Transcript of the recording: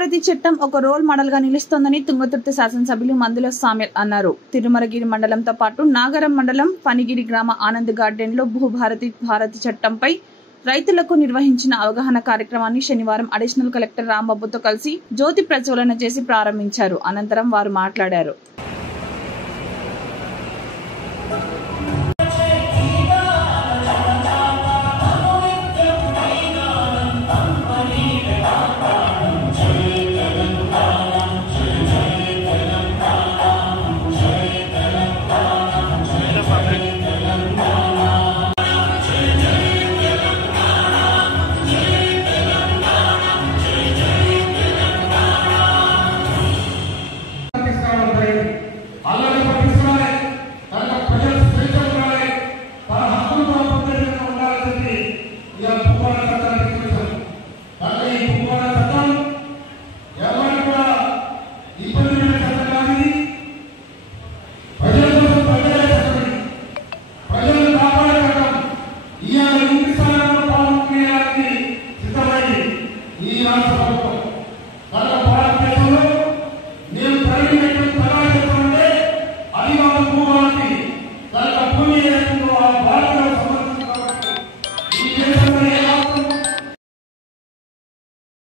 భూభారతి చట్టం ఒక role model గా నిలుస్తోందని తుంగతుర్తి శాసనసభ్యులు మందుల సామ్యల్ అన్నారు. తిరుమలగిరి మండలంతో పాటు నాగరం మండలం ఫణిగిరి గ్రామ ఆనంద్ గార్డెన్ లో భూభారతి చట్టంపై రైతులకు నిర్వహించిన అవగాహన కార్యక్రమాన్ని శనివారం అడిషనల్ కలెక్టర్ రాంబాబుతో కలిసి జ్యోతి ప్రజ్వలన చేసి ప్రారంభించారు. అనంతరం వారు మాట్లాడారు.